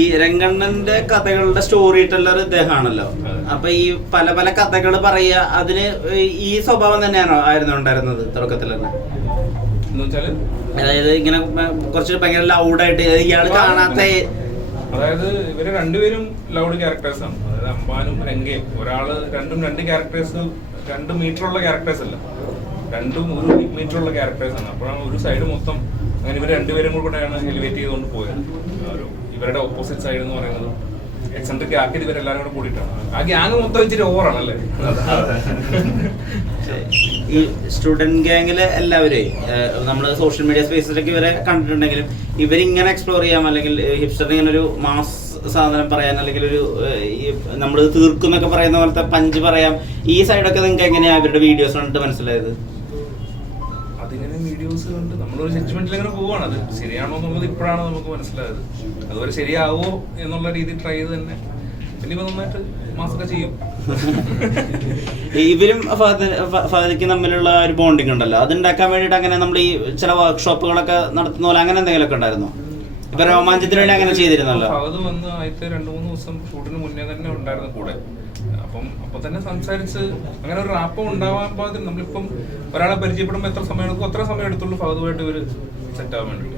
ഈ രംഗണ്ണന്റെ കഥകളുടെ story teller ഇദ്ദേഹമാണല്ലോ. അപ്പൊ ഈ പല പല കഥകൾ പറയുക അതിന് ഈ സ്വഭാവം തന്നെയാണോ ആയിരുന്നു ഉണ്ടായിരുന്നത് തുടക്കത്തിൽ തന്നെ? അതായത് ഇങ്ങനെ കുറച്ച് ഭയങ്കര ലൗഡായിട്ട് ഇയാൾ കാണാത്ത അതായത് ഇവർ രണ്ടുപേരും ലൗഡ് ക്യാരക്ടേഴ്സ് ആണ്. അതായത് അമ്പാനും രംഗയും. ഒരാൾ രണ്ടും രണ്ട് ക്യാരക്ടേഴ്സ് രണ്ട് മീറ്റർ ഉള്ള ക്യാരക്ടേഴ്സ് അല്ല. രണ്ടും ഒരു ക്യാരക്ടേഴ്സ് ആണ്. അപ്പോഴാണ് ഒരു സൈഡ് മൊത്തം അങ്ങനെ ഇവർ രണ്ടുപേരും കൂടെയാണ് എലിവേറ്റ് ചെയ്തുകൊണ്ട് പോയത്. ഇവരുടെ ഓപ്പോസിറ്റ് സൈഡ് എന്ന് പറയുന്നത്. എക്സെൻട്രിക് ആക്കിയത് ഇവരെല്ലാരും കൂടെ കൂടിയിട്ടാണ്. ആ ഗ്യാങ് മൊത്തം ഇച്ചിരി ഓവറാണ് അല്ലേ ഈ സ്റ്റുഡന്റ് ഗ്യാങ്ങിലെ എല്ലാവരെയും നമ്മൾ സോഷ്യൽ മീഡിയ സ്പേസിലൊക്കെ ഇവരെ കണ്ടിട്ടുണ്ടെങ്കിലും ഇവരിങ്ങനെ എക്സ്പ്ലോർ ചെയ്യാം അല്ലെങ്കിൽ ഹിപ്സ്റ്റർ ഇങ്ങനെ ഒരു മാസ് സാധനം പറയാൻ അല്ലെങ്കിൽ ഒരു നമ്മൾ തീർക്കുന്നൊക്കെ പറയുന്ന പോലത്തെ പഞ്ച് പറയാം. ഈ സൈഡൊക്കെ നിങ്ങൾക്ക് എങ്ങനെയാ അവരുടെ വീഡിയോസ് കണ്ടിട്ട് മനസ്സിലായത്? അതിങ്ങനെ വീഡിയോസ് കണ്ട് നമ്മളൊരു ജഡ്ജ്മെന്റിൽ ഇങ്ങനെ പോവാണ്. അത് ശരിയാണോ എന്നുള്ളത് ഇപ്പോഴാണ് നമുക്ക് മനസ്സിലായത്. അതുവരെ ശരിയാവോ എന്നുള്ള രീതി ട്രൈ ചെയ്ത് തന്നെ. പിന്നെ നന്നായിട്ട് ചെയ്യും. ഇവരും ഫാദർക്ക് തമ്മിലുള്ള ഒരു ബോണ്ടിങ് ഉണ്ടല്ലോ. അത് ഉണ്ടാക്കാൻ വേണ്ടിയിട്ട് അങ്ങനെ നമ്മൾ ഈ ചില വർക്ക്ഷോപ്പുകളൊക്കെ നടത്തുന്ന പോലെ അങ്ങനെ എന്തെങ്കിലുമൊക്കെ ഉണ്ടായിരുന്നോ? ഇപ്പൊ രോമാഞ്ചത്തിന് വേണ്ടി അങ്ങനെ ചെയ്തിരുന്നല്ലോ. അത് വന്ന് ആദ്യത്തെ രണ്ടു മൂന്ന് ദിവസം ഷൂട്ടിന് മുന്നേ തന്നെ ഉണ്ടായിരുന്നു കൂടെ. അപ്പം അപ്പൊ തന്നെ സംസാരിച്ച് അങ്ങനെ ഒരു റാപ്പം ഉണ്ടാവാൻ പാകത്തിന് നമ്മളിപ്പം ഒരാളെ പരിചയപ്പെടുമ്പോൾ എത്ര സമയം എടുക്കും? അത്ര സമയം എടുത്തുള്ളൂ ഫഹദുമായിട്ട് ഇവർ സെറ്റ് ആവാൻ വേണ്ടി